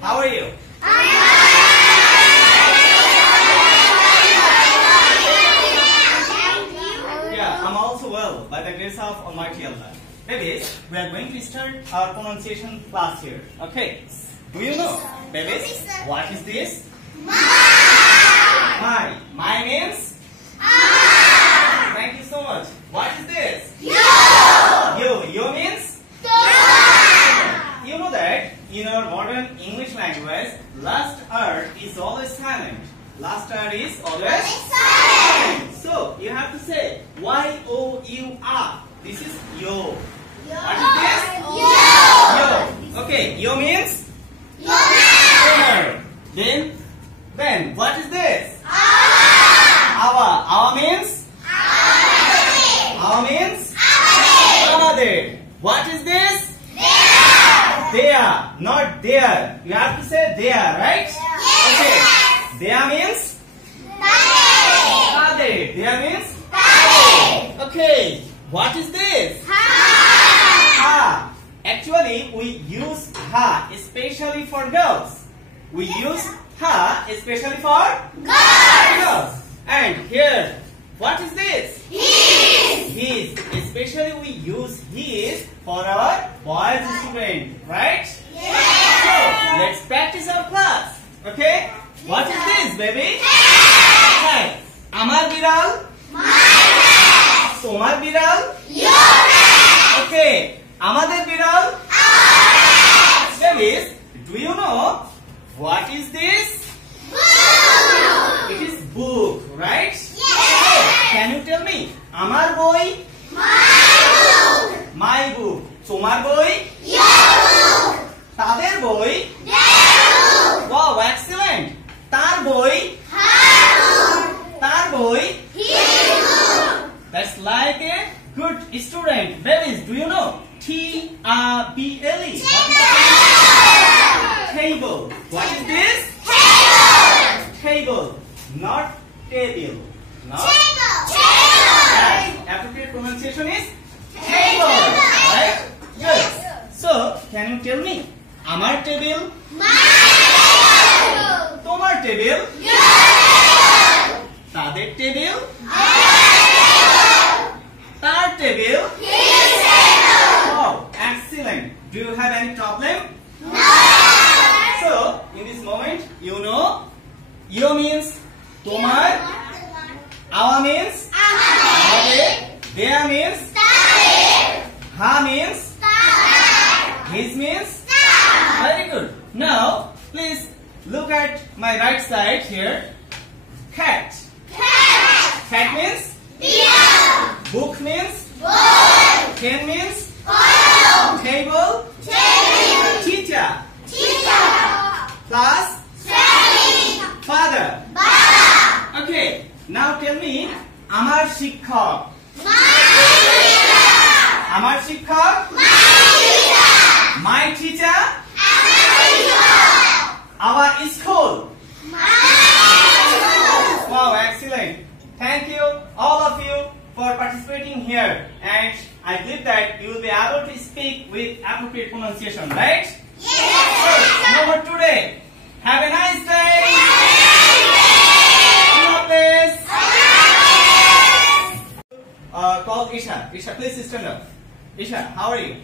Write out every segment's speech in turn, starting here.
How are you? Yeah, I'm also well by the grace of Almighty Allah. Babies, we are going to start our pronunciation class here. Okay. Do you know, babies, what is this? My. My means? Thank you so much. What is this? You means? You know that in our modern English language, last R is always silent. Last R is always silent. So you have to say Y-O-U-R. This is yo. What is this? Yo. Okay, yo means? Summer. Then what is this? Awa. Awa means? Awa means? Father. What is this? There, not there. You have to say there, right? Okay. There means? Father. There means? Okay. What is this? Ha. Actually, we use ha especially for girls. We use ha especially for girls. And here, what is this? His. Especially we use his for our boys student, right? So, let's practice our class. Okay? What is this, baby? Hi. Amar biral? Tomar biral? Okay. Amader biral? Babies, do you know what is this? It is book, right? Can you tell me? Amar boy? My book. Tomar boy? Tader boy? Wow, excellent. Tar boy? Tar boy? That's like a good student. Babies, do you know? T-A-B-L-E. Table. What is this? Table. Not table. Not appropriate pronunciation is table. Right? Good. So, can you tell me? Amar table? Tomar table? Tader table? Tar table? Wow, excellent. Do you have any problem? So, in this moment, you know, yo means tomar, awa means amader, there means ha means his means. Very good. Now, please look at my right side here. Cat. Cat means? Book means? Pen means? Table? Teacher? Class? Father? Okay, now tell me, Amar Shikhak. Amar Shikhak? My teacher? Our school? Wow, excellent. Thank you, all of you, for participating here. And I believe that you will be able to speak with appropriate pronunciation, right? Yes. So, no more today. Have a nice day. Called Isha. Isha, please stand up. Isha, how are you?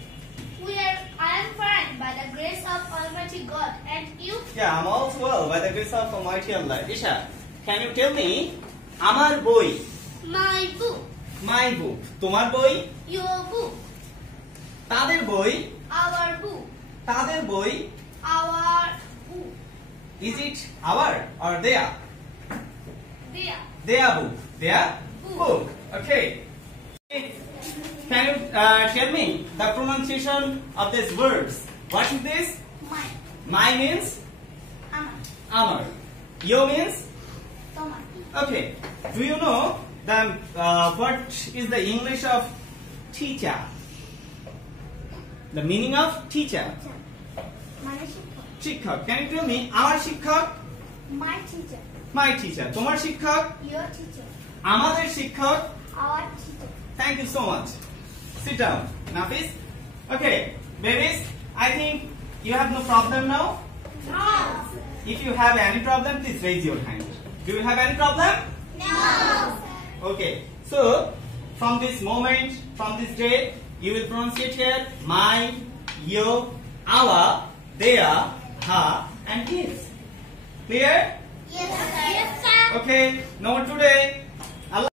I am fine by the grace of Almighty God. And you? Yeah, I'm also well by the grace of Almighty Allah. Isha, can you tell me, Amar boy? My book. My book. Tomar boy? Your book. Tader boy? Our book. Tader boy? Our book. Is it our or their? There. Their book. Their book. Okay. Can you tell me the pronunciation of these words? What is this? My. My means? Amar. Amar. Yo means? Tomar. Okay. Do you know the what is the English of teacher? The meaning of teacher? Shikhak. Can you tell me our Shikhak? My teacher. My teacher. Tomar Shikhak? Your teacher. Amader Shikhak? Our teacher. Thank you so much. Sit down. Nafis? Okay. Babies, I think you have no problem now? No. If you have any problem, please raise your hand. Do you have any problem? No. Okay. So, from this moment, from this day, you will pronunciate here my, your, our, their, her, and his. Clear? Yes, sir. Yes, sir. Okay. Now today,